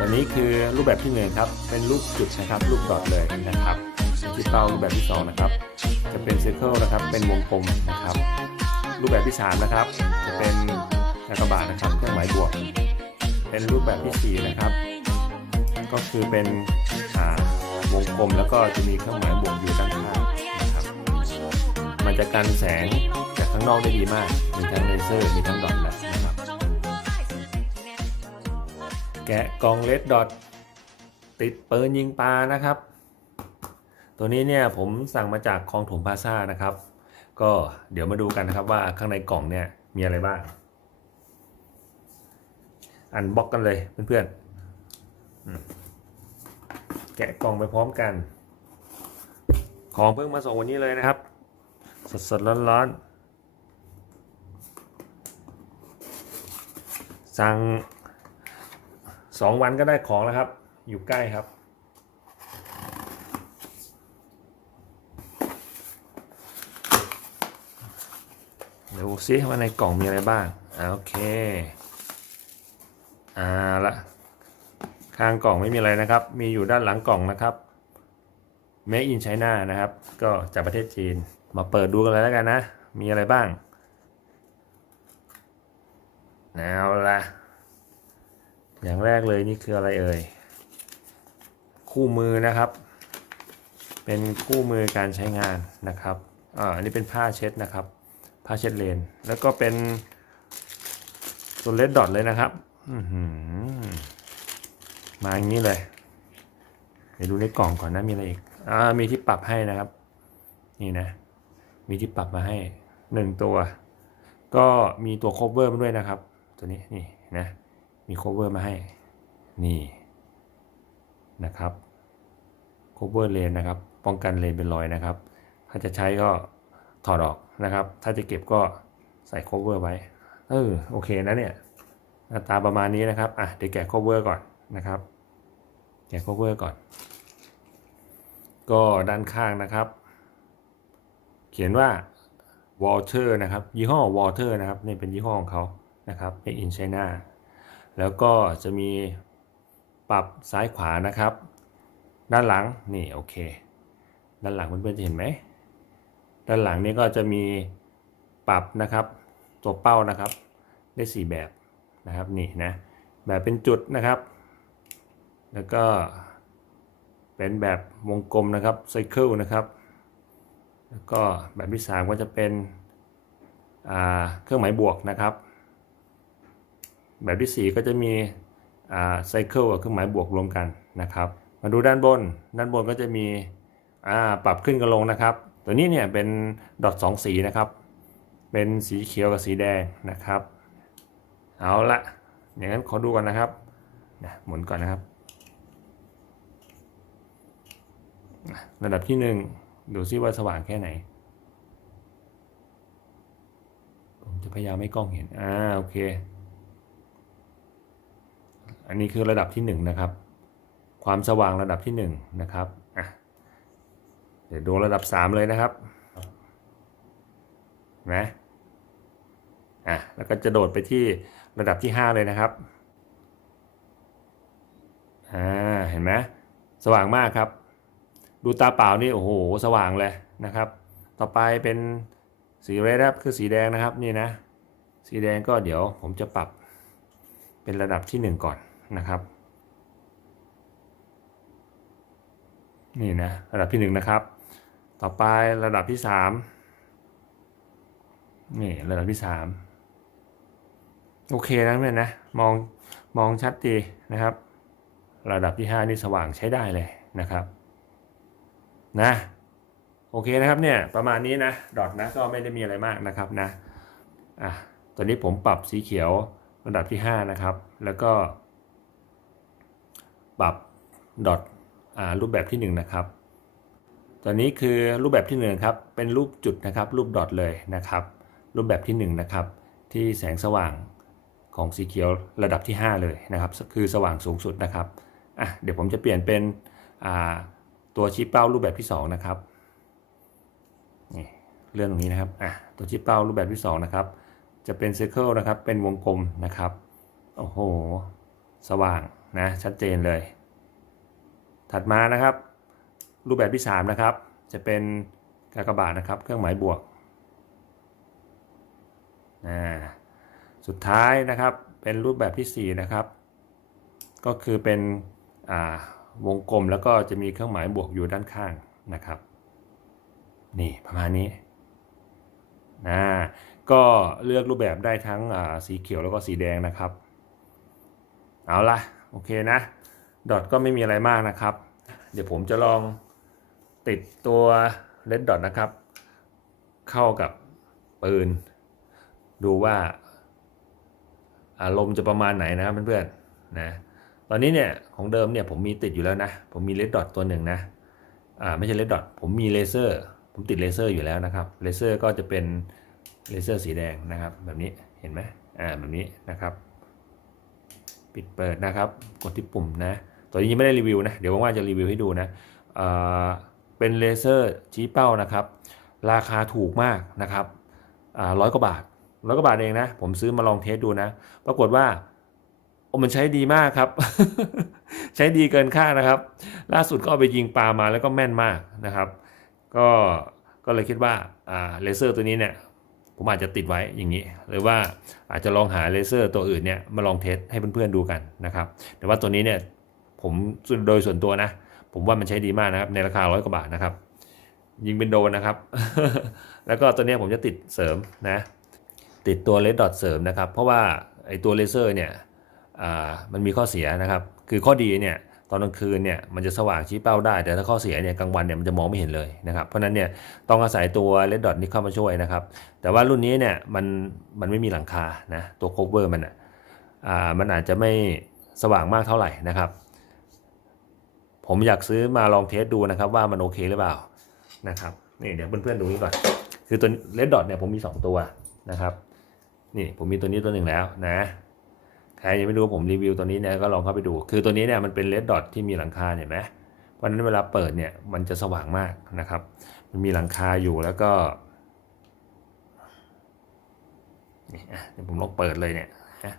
ตัวนี้คือรูปแบบที่หนึ่งครับเป็นรูปจุดนะครับรูปดอทเลยนะครับที่เป้ารูปแบบที่สองนะครับจะเป็น circle นะครับเป็นวงกลมนะครับ รูปแบบที่สามนะครับจะเป็นกากบาทนะครับเครื่องหมายบวก เป็นรูปแบบที่สี่นะครับก็คือเป็นวงกลมแล้วก็จะมีเครื่องหมายบวกอยู่ด้านข้างนะครับ มันจะกันแสงจากข้างนอกได้ดีมาก มีทั้งเลเซอร์ มีทั้งดอทแล้วนะ แกะกล่องเลดดอทติดปืนยิงปลานะครับ ตัวนี้เนี่ยผมสั่งมาจากคลองถมพาซ่านะครับ ก็เดี๋ยวมาดูกันนะครับว่าข้างในกล่องเนี่ยมีอะไรบ้าง อันบ็อกกันเลยเพื่อนๆแกะกล่องไปพร้อมกัน ของเพิ่งมาส่งวันนี้เลยนะครับ สดๆร้อนๆสั่ง สองวันก็ได้ของแล้วครับ อยู่ใกล้ครับ เดี๋ยวดูซิว่าในกล่องมีอะไรบ้างอ่าโอเคอ่าละข้างกล่องไม่มีอะไรนะครับ มีอยู่ด้านหลังกล่องนะครับ Made in China นะครับ ก็จากประเทศจีน มาเปิดดูกันเลยแล้วกันนะ มีอะไรบ้าง เอาละ อย่างแรกเลยนี่คืออะไรเอ่ย คู่มือนะครับ เป็นคู่มือการใช้งานนะครับ อ่า อันนี้เป็นผ้าเช็ดนะครับ ผ้าเช็ดเลน แล้วก็เป็นตัวเลดดอทเลยนะครับ มาอย่างนี้เลย เดี๋ยวดูในกล่องก่อนนะมีอะไรอีก อ่า มีที่ปรับให้นะครับ นี่นะ มีที่ปรับมาให้หนึ่งตัว ก็มีตัว cover มาด้วยนะครับ ตัวนี้ นี่นะ มี cover มาให้ นี่นะครับ cover เลนนะครับ ป้องกันเลนเป็นรอยนะครับ ถ้าจะใช้ก็ถอดออกนะครับ ถ้าจะเก็บก็ใส่ cover ไว้ เออโอเคนะเนี่ยหน้าตาประมาณนี้นะครับ อะเดี๋ยวแกะ cover ก่อนนะครับ แกะ cover ก่อน ก็ด้านข้างนะครับ เขียนว่า Water นะครับ ยี่ห้อ Water นะครับ นี่เป็นยี่ห้อของเขานะครับ Made in China แล้วก็จะมีปรับซ้ายขวานะครับ ด้านหลังนี่โอเค ด้านหลังเพื่อนๆจะเห็นไหมด้านหลังนี้ก็จะมีปรับนะครับตัวเป้านะครับ ได้ 4 แบบนะครับนี่นะแบบเป็นจุดนะครับ แล้วก็เป็นแบบวงกลมนะครับไซเคิลนะครับ แล้วก็แบบที่ 3 ก็จะเป็นเครื่องหมายบวกนะครับ แบบที่ 4 ก็จะมีอ่าไซเคิลกับเครื่องหมายบวกรวมกันนะครับ มาดูด้านบน ด้านบนก็จะมีอ่าปรับขึ้นกับลงนะครับ ตัวนี้เนี่ยเป็นดอทสองสีนะครับ เป็นสีเขียวกับสีแดงนะครับ เอาละอย่างนั้นขอดูก่อนนะครับนะหมุนก่อนนะครับ ระดับที่หนึ่งดูซิว่าสว่างแค่ไหน ผมจะพยายามให้กล้องเห็น อ่า โอเค อันนี้คือระดับที่หนึ่งนะครับ ความสว่างระดับที่หนึ่งนะครับอะเดี๋ยวดูระดับสามเลยนะครับนะอะแล้วก็จะโดดไปที่ระดับที่ห้าเลยนะครับอ่าเห็นไหมสว่างมากครับ ดูตาเปล่านี่โอ้โหสว่างเลยนะครับ ต่อไปเป็นสีเรดครับคือสีแดงนะครับนี่นะ สีแดงก็เดี๋ยวผมจะปรับเป็นระดับที่หนึ่งก่อน นะครับนี่นะระดับที่หนึ่งนะครับ ต่อไประดับที่สามนี่ระดับที่สามโอเคนะเพื่อนนะมองมองชัดดีนะครับ ระดับที่ห้านี่สว่างใช้ได้เลยนะครับนะโอเคนะครับเนี่ยประมาณนี้นะดอทนะก็ไม่ได้มีอะไรมากนะครับนะอะตอนนี้ผมปรับสีเขียวระดับที่ 5 นะครับ แล้วก็ ปรับดอทรูปแบบที่ 1 นะครับ ตอนนี้คือรูปแบบที่1ครับ เป็นรูปจุดนะครับ รูปดอทเลยนะครับ รูปแบบที่ 1 นะครับ ที่แสงสว่างของสีเขียวระดับที่ 5 เลยนะครับ คือสว่างสูงสุดนะครับอะเดี๋ยวผมจะเปลี่ยนเป็นตัวชี้เป้ารูปแบบที่ 2 นะครับนี่เลื่อนตรงนี้นะครับอะตัวชี้เป้ารูปแบบที่ 2 นะครับ จะเป็น circle นะครับ เป็นวงกลมนะครับ โอ้โห สว่าง นะชัดเจนเลย ถัดมานะครับ รูปแบบที่ 3 นะครับ จะเป็นกากบาทนะครับ เครื่องหมายบวกอ่าสุดท้ายนะครับเป็นรูปแบบที่ 4 นะครับ ก็คือเป็นวงกลมแล้วก็จะมีเครื่องหมายบวกอยู่ด้านข้างนะครับ นี่ประมาณนี้นะก็เลือกรูปแบบได้ทั้งสีเขียวแล้วก็สีแดงนะครับ เอาละ โอเคนะดอทก็ไม่มีอะไรมากนะครับ เดี๋ยวผมจะลองติดตัวเลดดอทนะครับ เข้ากับปืน ดูว่า อารมณ์จะประมาณไหนนะครับเพื่อนๆนะตอนนี้เนี่ยของเดิมเนี่ยผมมีติดอยู่แล้วนะ ผมมีเลดดอทตัวหนึ่งนะอ่าไม่ใช่เลดดอทผมมีเลเซอร์ผมติดเลเซอร์อยู่แล้วนะครับเลเซอร์ก็จะเป็นเลเซอร์สีแดงนะครับ แบบนี้เห็นไหมอ่าแบบนี้นะครับ ปิดเปิดนะครับ กดที่ปุ่มนะ ตัวนี้ยังไม่ได้รีวิวนะ เดี๋ยวว่างๆจะรีวิวให้ดูนะเเป็นเลเซอร์ชี้เป้านะครับ ราคาถูกมากนะครับร้อยกว่าบาทร้อยกว่าบาทเองนะ ผมซื้อมาลองเทสดูนะ ปรากฏว่าโอ้มันใช้ดีมากครับ ใช้ดีเกินค่าดนะครับ ล่าสุดก็เอาไปยิงปลามาแล้วก็แม่นมากนะครับ ก็ก็เลยคิดว่าเลเซอร์ตัวนี้เนี่ย ผมอาจจะติดไว้อย่างนี้ หรือว่าอาจจะลองหาเลเซอร์ตัวอื่นเนี่ยมาลองเทสให้เพื่อนๆดูกันนะครับ แต่ว่าตัวนี้เนี่ยผมโดยส่วนตัวนะ ผมว่ามันใช้ดีมากนะครับในราคาร้อยกว่าบาทนะครับ ยิงเป็นโดนนะครับ แล้วก็ตัวนี้ผมจะติดเสริมนะ ติดตัวเลดดอทเสริมนะครับ เพราะว่าไอตัวเลเซอร์เนี่ยมันมีข้อเสียนะครับ คือข้อดีเนี่ย ตอนกลางคืนเนี่ยมันจะสว่างชี้เป้าได้ แต่ถ้าข้อเสียเนี่ยกลางวันเนี่ยมันจะมองไม่เห็นเลยนะครับ เพราะนั้นเนี่ยต้องอาศัยตัวเลดดอทนี้เข้ามาช่วยนะครับ แต่ว่ารุ่นนี้เนี่ยมันมันไม่มีหลังคานะตัวโคเวอร์มันอะอ่ามันอาจจะไม่สว่างมากเท่าไหร่นะครับ ผมอยากซื้อมาลองเทสดูนะครับว่ามันโอเคหรือเปล่านะครับนี่เดี๋ยวเพื่อนๆดูนี่ก่อนคือตัวเลดดอทเนี่ยผมมี 2 ตัวนะครับนี่ผมมีตัวนี้ตัวหนึ่งแล้วนะ ใครยังไม่รู้ผมรีวิวตัวนี้เนี่ยก็ลองเข้าไปดู คือตัวนี้เนี่ยมันเป็นเลดดอทที่มีหลังคาเห็นไหมเพราะนั้นเวลาเปิดเนี่ยมันจะสว่างมากนะครับ มันมีหลังคาอยู่แล้วก็นี่เดี๋ยวผมลองเปิดเลยเนี่ยนะ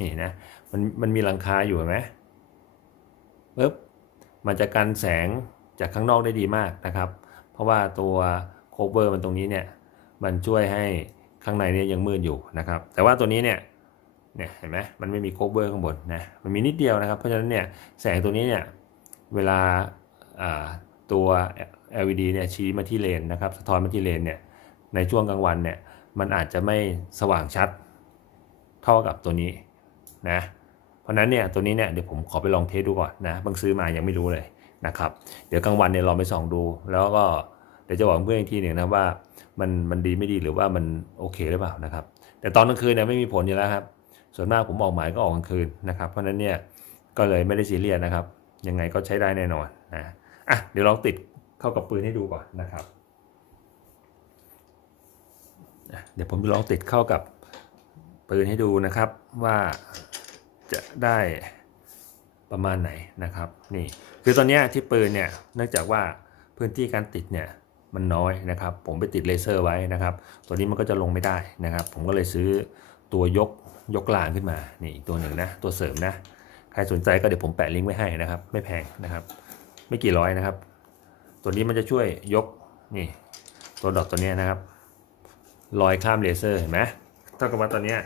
นี่นะมันมันมีหลังคาอยู่เห็นไหมปึ๊บมันจะกันแสงจากข้างนอกได้ดีมากนะครับ เพราะว่าตัวโคเวอร์มันตรงนี้เนี่ยมันช่วยให้ ข้างในเนี่ยยังมืดอยู่นะครับ แต่ว่าตัวนี้เนี่ยเนี่ยเห็นไหมมันไม่มีโคเวอร์ข้างบนนะมันมีนิดเดียวนะครับ เพราะฉะนั้นเนี่ยแสงตัวนี้เนี่ยเวลาตัว LED เนี่ยชี้มาที่เลนนะครับสะท้อนมาที่เลนเนี่ยในช่วงกลางวันเนี่ยมันอาจจะไม่สว่างชัดเท่ากับตัวนี้นะเพราะฉะนั้นเนี่ยตัวนี้เนี่ยเดี๋ยวผมขอไปลองเทสดูก่อนนะเพิ่งซื้อมายังไม่รู้เลยนะครับ เดี๋ยวกลางวันเนี่ยลองไปส่องดู แล้วก็ เดี๋ยวจะบอกเพื่อนอีกทีหนึ่งนะว่ามันมันดีไม่ดีหรือว่ามันโอเคหรือเปล่านะครับ แต่ตอนกลางคืนเนี่ยไม่มีผลอยู่แล้วครับ ส่วนมากผมออกหมายก็ออกกลางคืนนะครับ เพราะนั้นเนี่ยก็เลยไม่ได้ซีเรียสนะครับ ยังไงก็ใช้ได้แน่นอนนะอะเดี๋ยวลองติดเข้ากับปืนให้ดูก่อนนะครับเดี๋ยวผมจะลองติดเข้ากับปืนให้ดูนะครับว่าจะได้ประมาณไหนนะครับนี่คือตอนนี้ที่ปืนเนี่ยเนื่องจากว่าพื้นที่การติดเนี่ย มันน้อยนะครับ ผมไปติดเลเซอร์ไว้นะครับ ตัวนี้มันก็จะลงไม่ได้นะครับ ผมก็เลยซื้อตัวยกยกลางขึ้นมา นี่อีกตัวหนึ่งนะ ตัวเสริมนะ ใครสนใจก็เดี๋ยวผมแปะลิงก์ไว้ให้นะครับ ไม่แพงนะครับ ไม่กี่ร้อยนะครับ ตัวนี้มันจะช่วยยกนี่ตัวดอกตัวนี้นะครับลอยข้ามเลเซอร์เห็นไหมเท่ากับว่าตอนนี้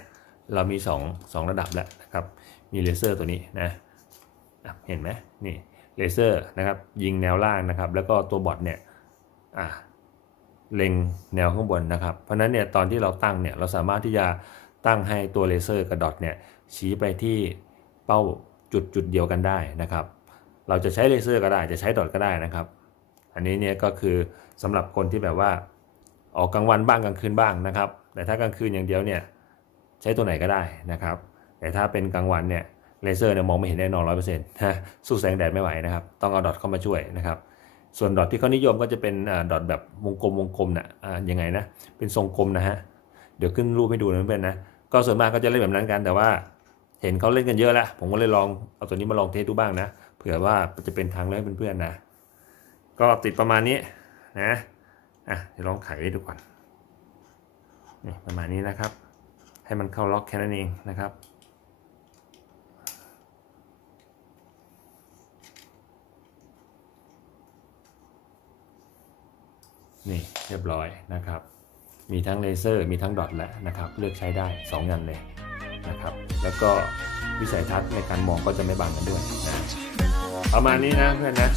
เรามี2 2ระดับแล้วนะครับ มีเลเซอร์ตัวนี้นะอะเห็นไหมนี่เลเซอร์นะครับยิงแนวล่างนะครับ แล้วก็ตัวบอทเนี่ย อะเล็งแนวข้างบนนะครับ เพราะฉะนั้นเนี่ยตอนที่เราตั้งเนี่ยเราสามารถที่จะตั้งให้ตัวเลเซอร์กับดอทเนี่ยชี้ไปที่เป้าจุดจุดเดียวกันได้นะครับ เราจะใช้เลเซอร์ก็ได้จะใช้ดอทก็ได้นะครับ อันนี้เนี่ยก็คือสำหรับคนที่แบบว่าออกกลางวันบ้างกลางคืนบ้างนะครับ แต่ถ้ากลางคืนอย่างเดียวเนี่ยใช้ตัวไหนก็ได้นะครับ แต่ถ้าเป็นกลางวันเนี่ยเลเซอร์เนี่ยมองไม่เห็นแน่นอนร้อยเปอร์เซ็นต์สู้แสงแดดไม่ไหวนะครับ ต้องเอาดอทเข้ามาช่วยนะครับ ส่วนดอทที่เขานิยมก็จะเป็นดอทแบบวงกลมวงกลมนะอ่ายังไงนะ เป็นทรงกลมนะฮะ เดี๋ยวขึ้นรูปให้ดูนะเพื่อนนะ ก็ส่วนมากก็จะเล่นแบบนั้นกัน แต่ว่าเห็นเขาเล่นกันเยอะแล้ว ผมก็เลยลองเอาตัวนี้มาลองเทสดูบ้างนะ เผื่อว่าจะเป็นทางเลือกให้เพื่อนๆนะ ก็ติดประมาณนี้นะ อะเดี๋ยวลองไขให้ดูก่อนนี่ประมาณนี้นะครับ ให้มันเข้าล็อกแค่นั้นเองนะครับ นี่เรียบร้อยนะครับ มีทั้งเลเซอร์ มีทั้งดอทแล้วนะครับ เลือกใช้ได้2ยันเลยนะครับ แล้วก็วิสัยทัศน์ในการมองก็จะไม่บังกันด้วยนะประมาณนี้นะเพื่อนนะ